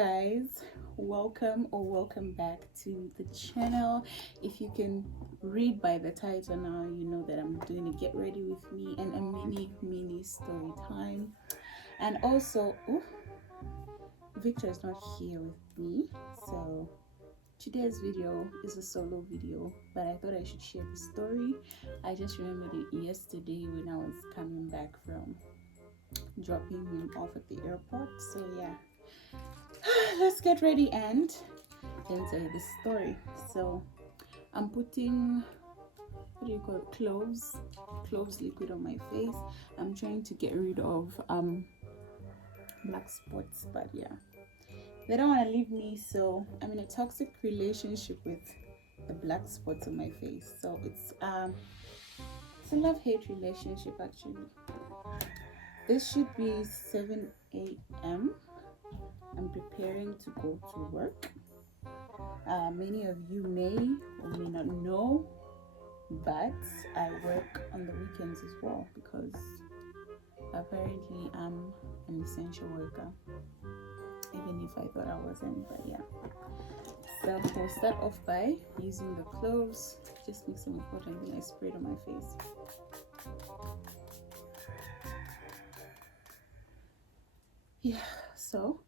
guys, welcome back to the channel. If you can read by the title now, you know that I'm doing a get ready with me and a mini story time. And also, Victor is not here with me, so today's video is a solo video, but I thought I should share the story. I just remembered it yesterday when I was coming back from dropping him off at the airport. So yeah, let's get ready and enter the story. So I'm putting, what do you call it, cloves liquid on my face. I'm trying to get rid of black spots, but yeah, they don't want to leave me, so I'm in a toxic relationship with the black spots on my face. So it's a love-hate relationship actually. This should be 7 a.m. I'm preparing to go to work. Many of you may or may not know, but I work on the weekends as well because apparently I'm an essential worker, even if I thought I wasn't. But yeah, so we'll start off by using the cloves. Just mix them with water and then I spray it on my face. Yeah, so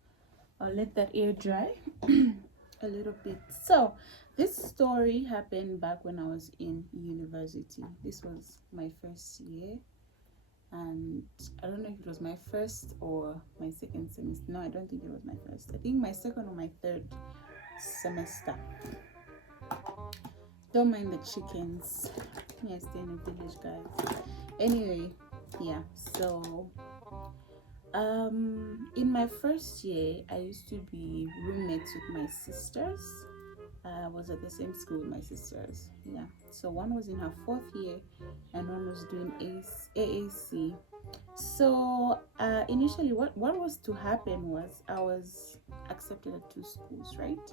I'll let that air dry a little bit. So this story happened back when I was in university. This was my first year, and I don't know if it was my first or my second semester. No, I don't think it was my first. I think my second or my third semester. Don't mind the chickens. I stay in a village, guys. Anyway, yeah, so in my first year I used to be roommates with my sisters. I was at the same school with my sisters. Yeah, so one was in her 4th year and one was doing AAC. So initially what was to happen was I was accepted at 2 schools, right?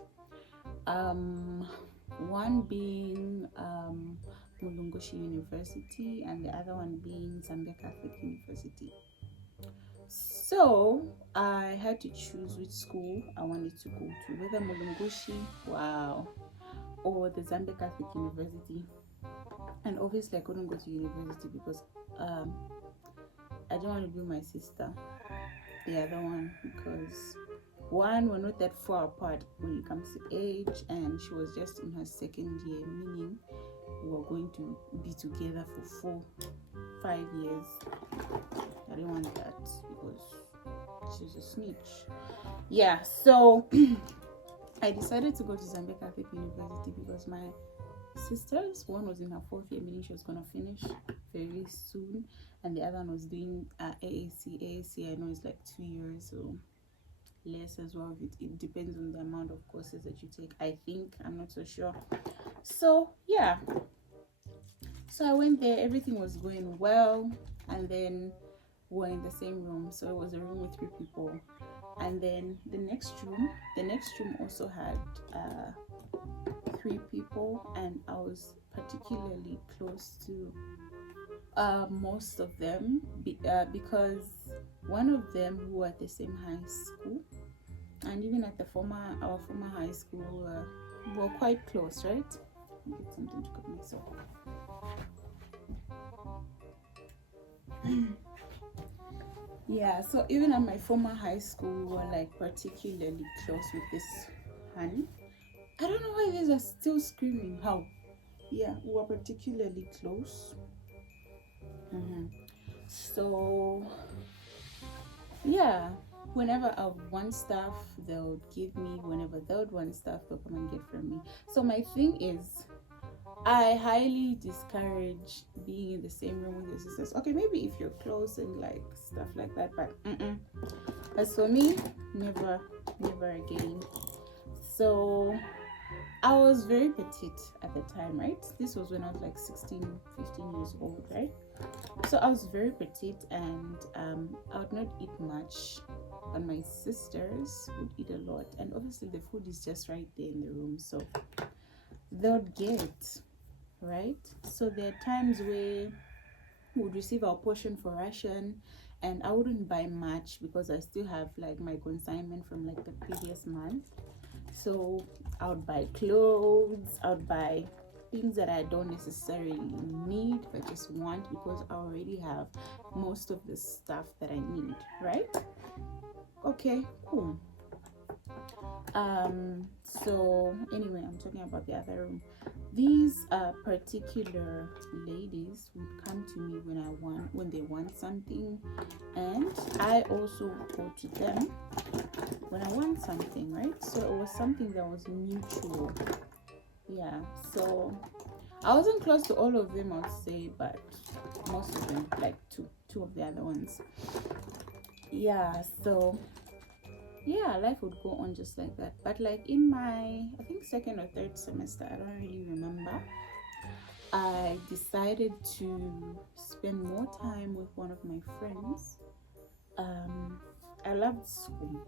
One being Mulungushi University and the other one being Zambia Catholic University. So I had to choose which school I wanted to go to, whether Mulungushi, wow, or the Zambia Catholic University. And obviously I couldn't go to university because I don't want to be my sister, the other one, because one, we're not that far apart when it comes to age, and she was just in her 2nd year, meaning we were going to be together for 5 years. I didn't want that because she's a snitch. Yeah, so I decided to go to Zambia Catholic University because my sisters, one was in her 4th year, meaning she was going to finish very soon, and the other one was doing AAC. I know it's like 2 years, so less as well. It depends on the amount of courses that you take, I think. I'm not so sure. So yeah, so I went there, everything was going well, and then we're in the same room, so it was a room with 3 people. And then the next room also had 3 people, and I was particularly close to most of them because one of them who were at the same high school, and even at our former high school, we were quite close, right? I'll get something to cook myself. Yeah, so even at my former high school, we were like particularly close with this honey. I don't know why these are still screaming. How? Yeah, we were particularly close. So yeah, whenever I would want stuff, they would give me. Whenever they would want stuff, they'll come and get from me. So my thing is, I highly discourage being in the same room with your sisters. Okay, maybe if you're close and like stuff like that, but as for me, never again. So I was very petite at the time, right? This was when I was like 16, 15 years old, right? So I was very petite, and I would not eat much, but my sisters would eat a lot. And obviously the food is just right there in the room, so they would get, right? So there are times where we would receive our portion for ration, and I wouldn't buy much because I still have like my consignment from like the previous month. So I would buy clothes, I would buy things that I don't necessarily need but just want, because I already have most of the stuff that I need, right? Okay, cool. So anyway, I'm talking about the other room. These particular ladies would come to me when they want something, and I also go to them when I want something, right? So it was something that was mutual. Yeah, so I wasn't close to all of them, I'd say, but most of them, like two of the other ones. Yeah, so yeah, life would go on just like that. But like in my, I think, second or third semester, I don't really remember, I decided to spend more time with one of my friends. I loved school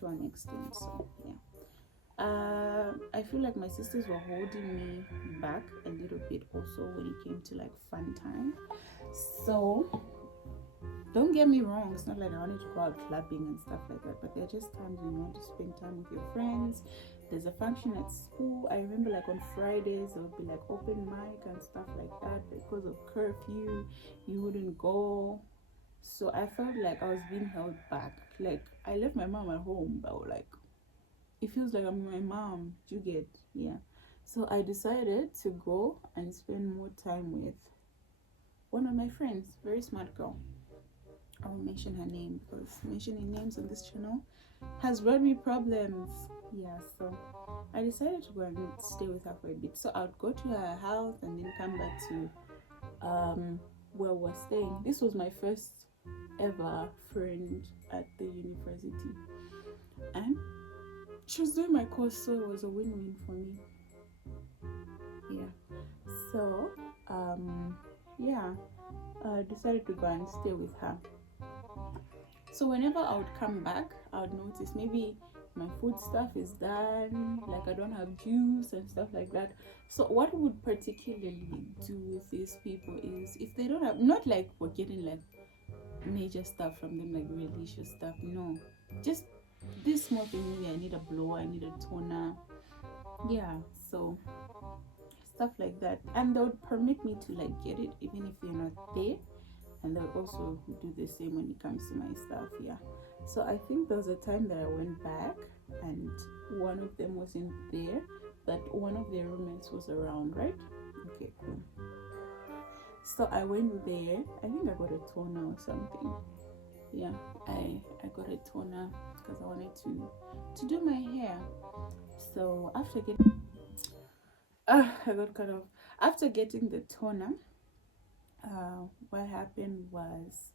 to an extent, so yeah. I feel like my sisters were holding me back a little bit also when it came to like fun time. So don't get me wrong, it's not like I wanted to go out clubbing and stuff like that, but there are just times when you want to spend time with your friends. There's a function at school. I remember like on Fridays there would be like open mic and stuff like that. Because of curfew, you wouldn't go. So I felt like I was being held back. Like I left my mom at home, but like it feels like I'm my mom. Do you get? Yeah. So I decided to go and spend more time with one of my friends, very smart girl. I won't mention her name because mentioning names on this channel has brought me problems. Yeah, so I decided to go and stay with her for a bit. So I'd go to her house and then come back to where we're staying. This was my first ever friend at the university, and she was doing my course, so it was a win-win for me. Yeah. So yeah, I decided to go and stay with her. So whenever I would come back, I would notice maybe my food stuff is done, like I don't have juice and stuff like that. So what we would particularly do with these people is, if they don't have, not like we're getting like major stuff from them, like delicious stuff, no, just this small thing. Maybe I need a blower, I need a toner, yeah, so stuff like that. And they would permit me to like get it even if they're not there, and they'll also do the same when it comes to my stuff. Yeah, so I think there was a time that I went back and one of them wasn't there, but one of their roommates was around, right? Okay, cool. So I went there. I think I got a toner or something. Yeah, I got a toner because I wanted to do my hair. So after getting I got cut off. After getting the toner, what happened was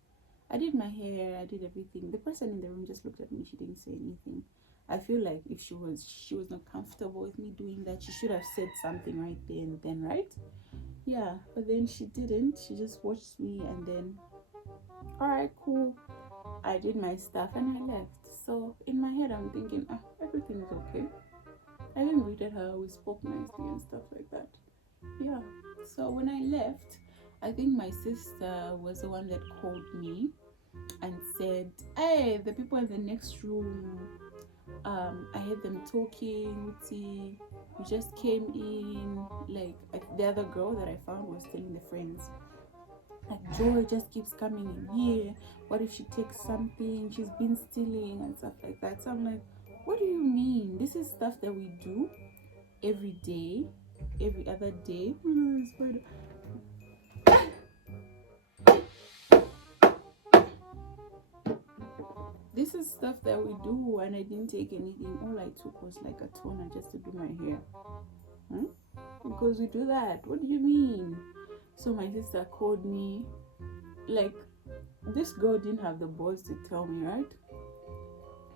I did my hair, I did everything. The person in the room just looked at me, she didn't say anything. I feel like if she was not comfortable with me doing that, she should have said something right there and then, right? Yeah, but then she didn't. She just watched me and then, all right, cool. I did my stuff and I left. So in my head I'm thinking, everything is okay. I even greeted her, we spoke nicely and stuff like that. Yeah. So when I left, I think my sister was the one that called me and said, hey, the people in the next room, I heard them talking. We just came in. Like the other girl that I found was telling the friends, like, Joy just keeps coming in here. What if she takes something? She's been stealing and stuff like that. So I'm like, what do you mean? This is stuff that we do every day, every other day. This is stuff that we do, and I didn't take anything. All I took was like a toner just to do my hair. Because we do that. What do you mean? So my sister called me. Like, this girl didn't have the balls to tell me, right?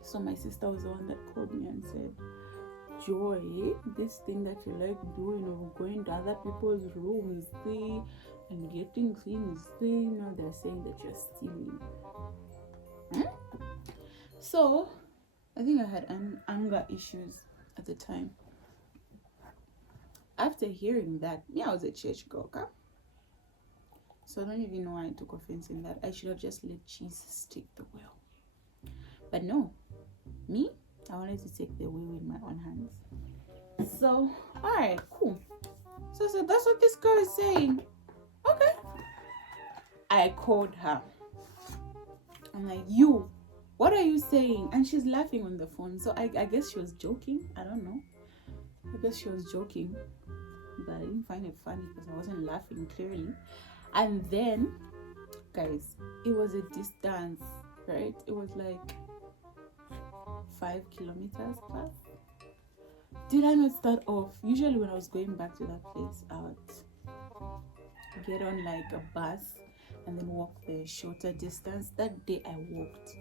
So my sister was the one that called me and said, Joy, this thing that you like doing of going to other people's rooms and getting things they're saying that you're stealing. So I think I had anger issues at the time. After hearing that, I was a church girl, okay? So I don't even know why I took offense in that. I should have just let Jesus take the wheel. But no, me, I wanted to take the wheel in my own hands. So, alright, cool. So that's what this girl is saying. Okay. I called her. I'm like, you, what are you saying? And she's laughing on the phone. So I guess she was joking. I don't know. I guess she was joking. But I didn't find it funny because I wasn't laughing clearly. And then, guys, it was a distance, right? It was like 5 kilometers plus. Did I not start off? Usually when I was going back to that place, I would get on like a bus and then walk the shorter distance. That day I walked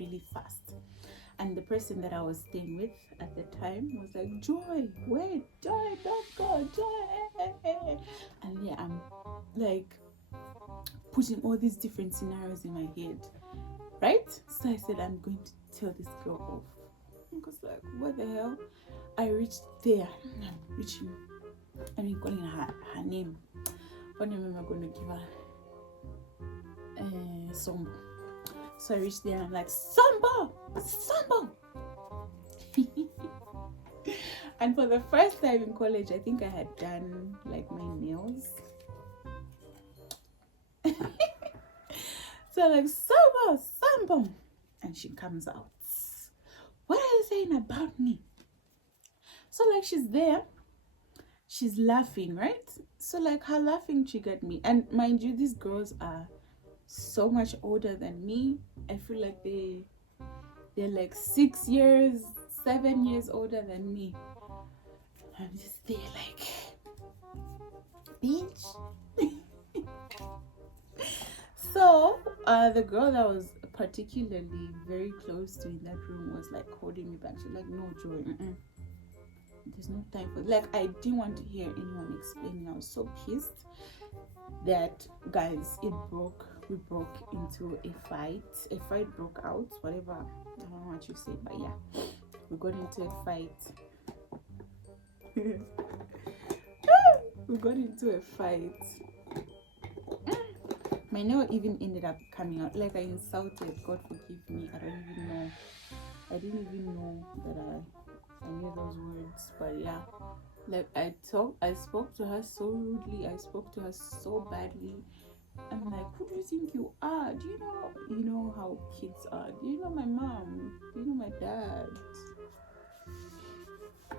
really fast. And the person that I was staying with at the time was like, Joy, wait, Joy, don't go, Joy. And yeah, I'm like putting all these different scenarios in my head, right? So I said, I'm going to tell this girl off. I was like, what the hell? I reached there. I'm reaching. I'm calling her name. What name am I going to give her? Sombo. So I reached there and I'm like, Sombo! And for the first time in college, I think I had done like my nails. So like, Sombo! And she comes out. What are you saying about me? So like she's there. She's laughing, right? So like her laughing triggered me. And mind you, these girls are so much older than me. I feel like they're like 6 years, 7 years older than me. I'm just there like, bitch. So the girl that was particularly very close to in that room was like holding me back. She's like, no, Joy, there's no time for, like, I didn't want to hear anyone explaining. I was so pissed that, guys, we broke into a fight broke out, whatever, I don't know what you say, but yeah, we got into a fight. We got into a fight. My nail even ended up coming out. Like, I insulted, God forgive me, I don't even know. I didn't even know that I knew those words, but yeah, like I spoke to her so rudely, I spoke to her so badly. I'm like, who do you think you are? Do you know how kids are? Do you know my mom? Do you know my dad?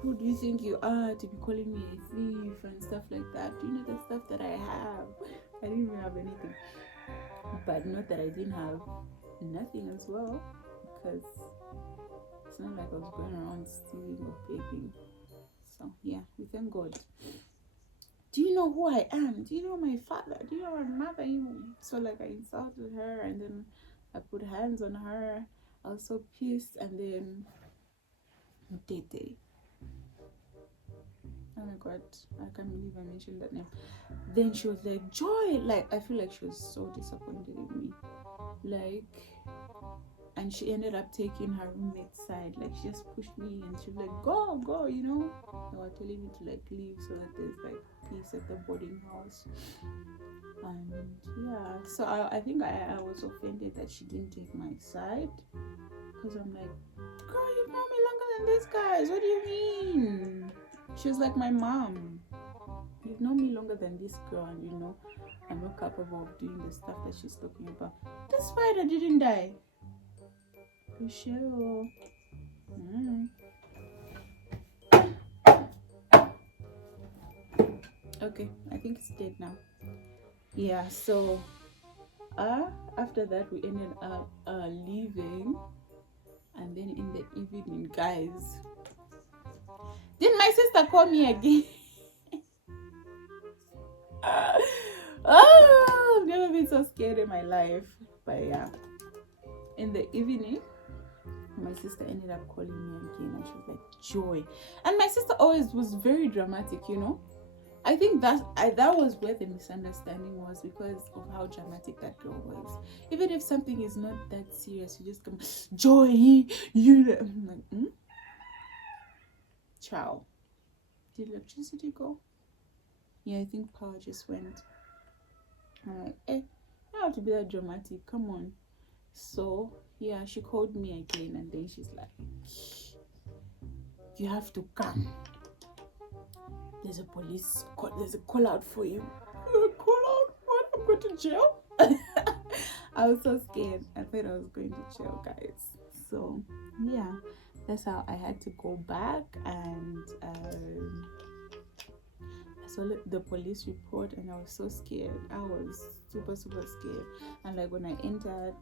Who do you think you are to be calling me a thief and stuff like that? Do you know the stuff that I have? I didn't even have anything, but not that I didn't have nothing as well, because it's not like I was going around stealing or begging. So yeah, we thank God. Do you know who I am? Do you know my father? Do you know my mother? So like I insulted her and then I put hands on her. I was so pissed. And then Tete. Oh my God, I can't believe I mentioned that name. Then she was like, Joy, like I feel like she was so disappointed in me. Like, and she ended up taking her roommate's side. Like she just pushed me and she was like, go, you know. They were telling me to like leave so that there's like peace at the boarding house. And yeah, so I think I was offended that she didn't take my side, because I'm like, girl, you've known me longer than these guys. What do you mean? She was like, my mom, you've known me longer than this girl, and you know I'm not capable of doing the stuff that she's talking about. The spider didn't die. For sure. Okay, I think it's dead now. Yeah, so after that we ended up leaving, and then in the evening, guys, did my sister call me again? Oh, I've never been so scared in my life. But yeah, in the evening, my sister ended up calling me again, and she was like, Joy. And my sister always was very dramatic, you know. I think that was where the misunderstanding was, because of how dramatic that girl was. Even if something is not that serious, you just come, Joy, you. I'm like, Ciao. Did electricity go? Yeah, I think power just went. I'm like, you don't have to be that dramatic, come on. So yeah, she called me again, and then she's like, you have to come. There's a police call, there's a call out for you. Call out? What? I'm going to jail? I was so scared. I thought I was going to jail, guys. So yeah, that's how I had to go back, and I saw the police report, and I was so scared. I was super scared. And like when I entered,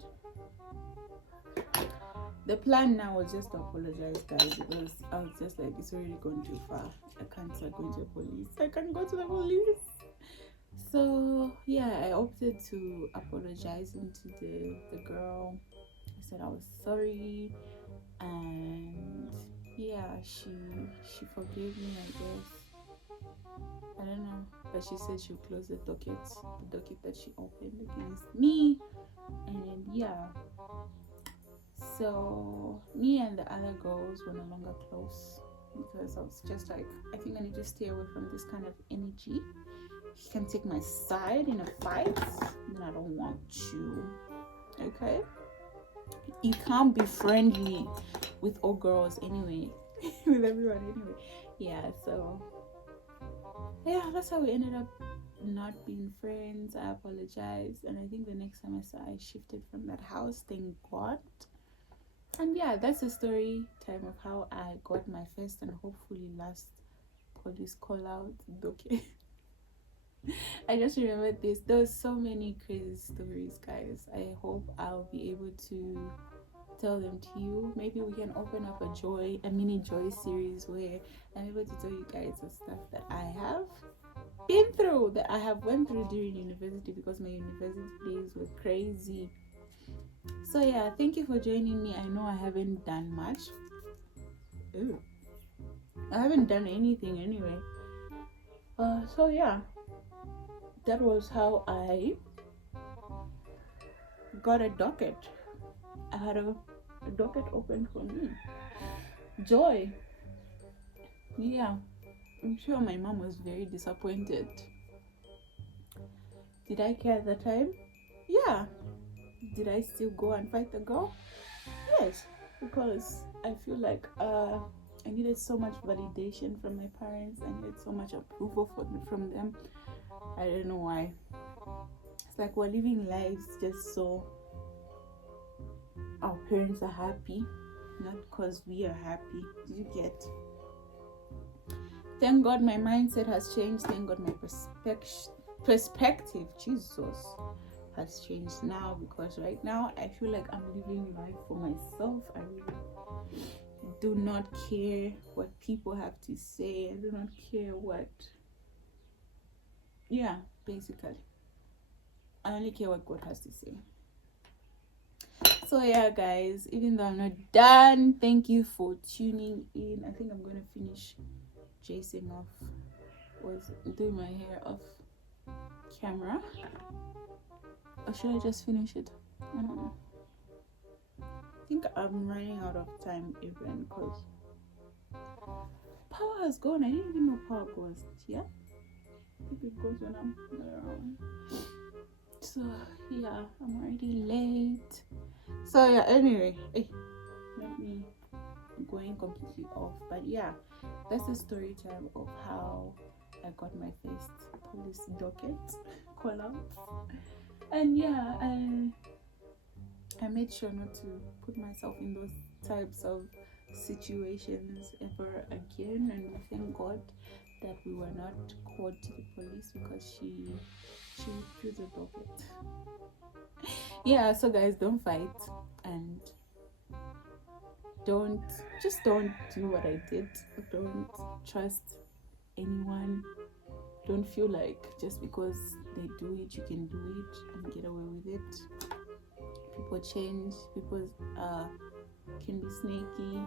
the plan now was just to apologize, guys, because I was just like, it's already gone too far. I can't start going to the police. I can't go to the police. So yeah, I opted to apologizing to the girl. I said I was sorry, and yeah, she forgave me, I guess. I don't know, but she said she'll close the docket that she opened against me, and yeah. So me and the other girls were no longer close, because I was just like, I think I need to stay away from this kind of energy. He can take my side in a fight, then I don't want you. Okay? You can't be friendly with all girls anyway. With everyone anyway. Yeah, so yeah, that's how we ended up not being friends. I apologized, and I think the next time I shifted from that house, thank God. And yeah, that's the story time of how I got my first and hopefully last police call out. Okay. I just remembered this. There was so many crazy stories, guys. I hope I'll be able to tell them to you. Maybe we can open up a mini joy series where I'm able to tell you guys the stuff that I have been through, that I have went through during university, because my university days were crazy. So yeah, thank you for joining me. I know I haven't done much. Ooh. I haven't done anything anyway. So yeah, that was how I got a docket. I had a docket open for me. Joy. Yeah, I'm sure my mom was very disappointed. Did I care at the time? Yeah. Did I still go and fight the girl? Yes, because I feel like I needed so much validation from my parents. I needed so much approval from them. I don't know why. It's like we're living lives just so our parents are happy, not because we are happy. Do you get? Thank God my mindset has changed. Thank God my perspective, Jesus, has changed now, because right now I feel like I'm living life for myself. I really do not care what people have to say. I do not care what, yeah, basically I only care what God has to say. So yeah, guys, even though I'm not done, thank you for tuning in. I think I'm gonna finish chasing off, was doing my hair off camera, or should I just finish it? I don't know. I think I'm running out of time even, because power has gone. I didn't even know power goes. Yeah, I think it goes when I'm not around. So yeah, I'm already late. So yeah, anyway, let me going completely off. But yeah, that's the story time of how I got my first police docket call out. And yeah, I made sure not to put myself in those types of situations ever again, and thank God that we were not called to the police, because she withdrew the docket. Yeah, so guys, don't fight, and don't do what I did. Don't trust anyone. Don't feel like just because they do it, you can do it and get away with it. People change. People can be snaky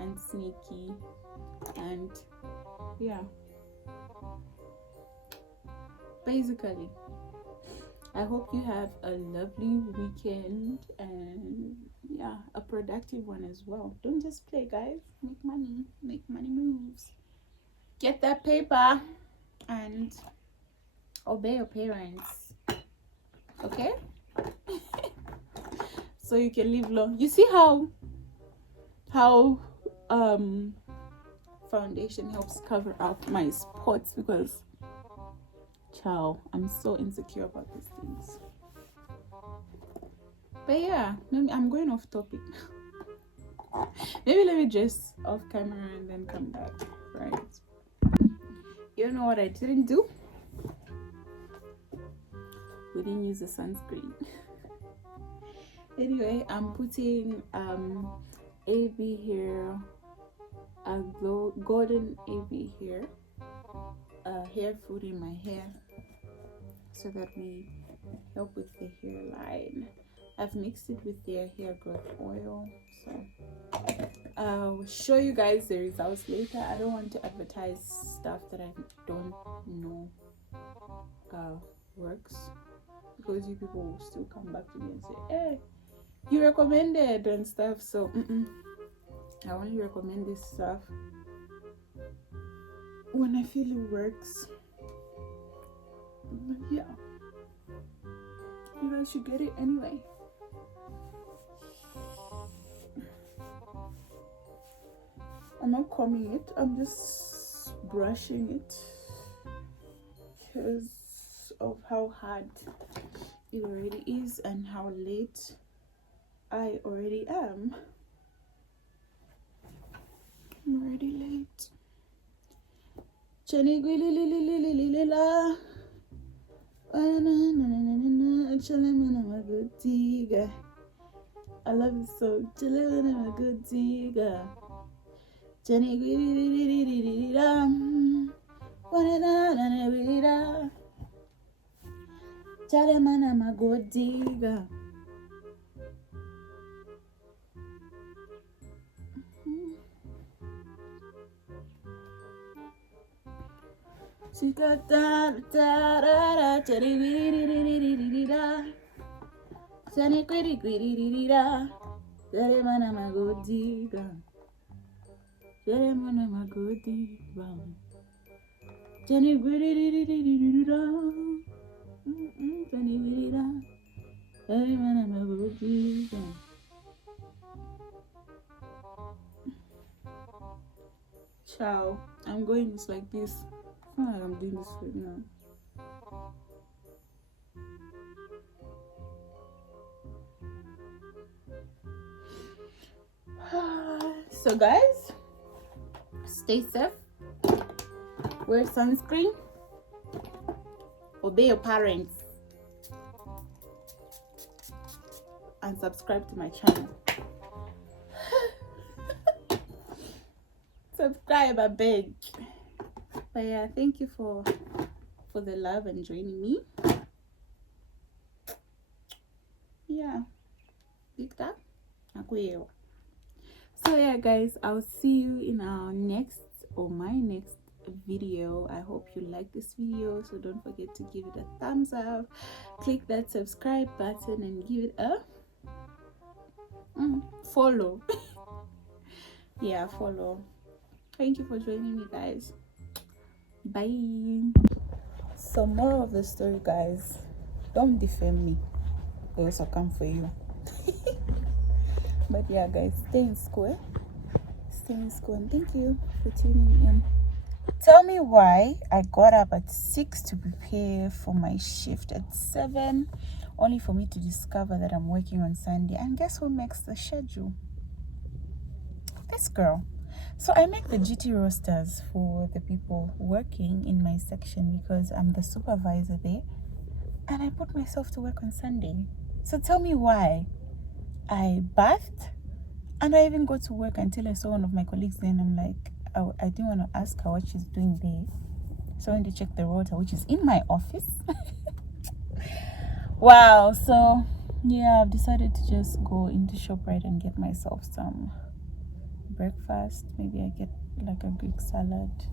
and sneaky, and yeah, basically, I hope you have a lovely weekend, and yeah, a productive one as well. Don't just play, guys. Make money moves, get that paper, and obey your parents. okay? So you can live long. You see how foundation helps cover up my spots, because child, I'm so insecure about these things. But yeah, maybe I'm going off topic. Maybe let me dress off camera and then come back, right? You know what I didn't do? We didn't use the sunscreen. Anyway, I'm putting AB here, a golden AB here, hair food in my hair, so that we help with the hairline. I've mixed it with their hair growth oil, so I'll show you guys the results later. I don't want to advertise stuff that I don't know works, because you people will still come back to me and say, hey, you recommended and stuff. So I only recommend this stuff when I feel it works. But yeah, you guys should get it anyway. I'm not combing it, I'm just brushing it because of how hard it already is and how late I already am. I'm already late. I love this song. I'm a good digger. I'm a good digger. She got da da da da da. Johnny quitty quitty da. Daddy man, I'm a good digger. Daddy man, I'm a good digger. Johnny quitty da. Johnny quitty da. Daddy man, I'm a good digger. Ciao. I'm going just like this. I feel like I'm doing this right now. So guys, stay safe, wear sunscreen, obey your parents, and subscribe to my channel. Subscribe, I beg. But yeah, thank you for the love and joining me. Yeah, Victor. So yeah guys, I'll see you in our my next video. I hope you like this video, so don't forget to give it a thumbs up, click that subscribe button, and give it a follow. Yeah, follow. Thank you for joining me, guys. Bye. So moral of the story, guys, don't defame me, they also come for you. But yeah guys, stay in school, and thank you for tuning in. Tell me why I got up at 6 to prepare for my shift at 7, only for me to discover that I'm working on Sunday. And guess who makes the schedule? This girl. So I make the GT rosters for the people working in my section because I'm the supervisor there, and I put myself to work on Sunday. So tell me why I bathed, and I even go to work until I saw one of my colleagues there, and I'm like, I didn't want to ask her what she's doing there. So I went to check the rota, which is in my office. Wow. So yeah, I've decided to just go into ShopRite and get myself some breakfast. Maybe I get like a Greek salad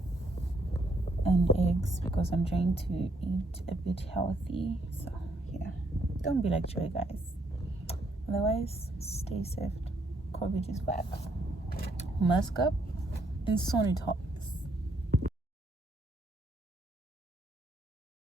and eggs because I'm trying to eat a bit healthy. So yeah, don't be like Joy, guys. Otherwise, stay safe. COVID is back. Mask up and sun it hot.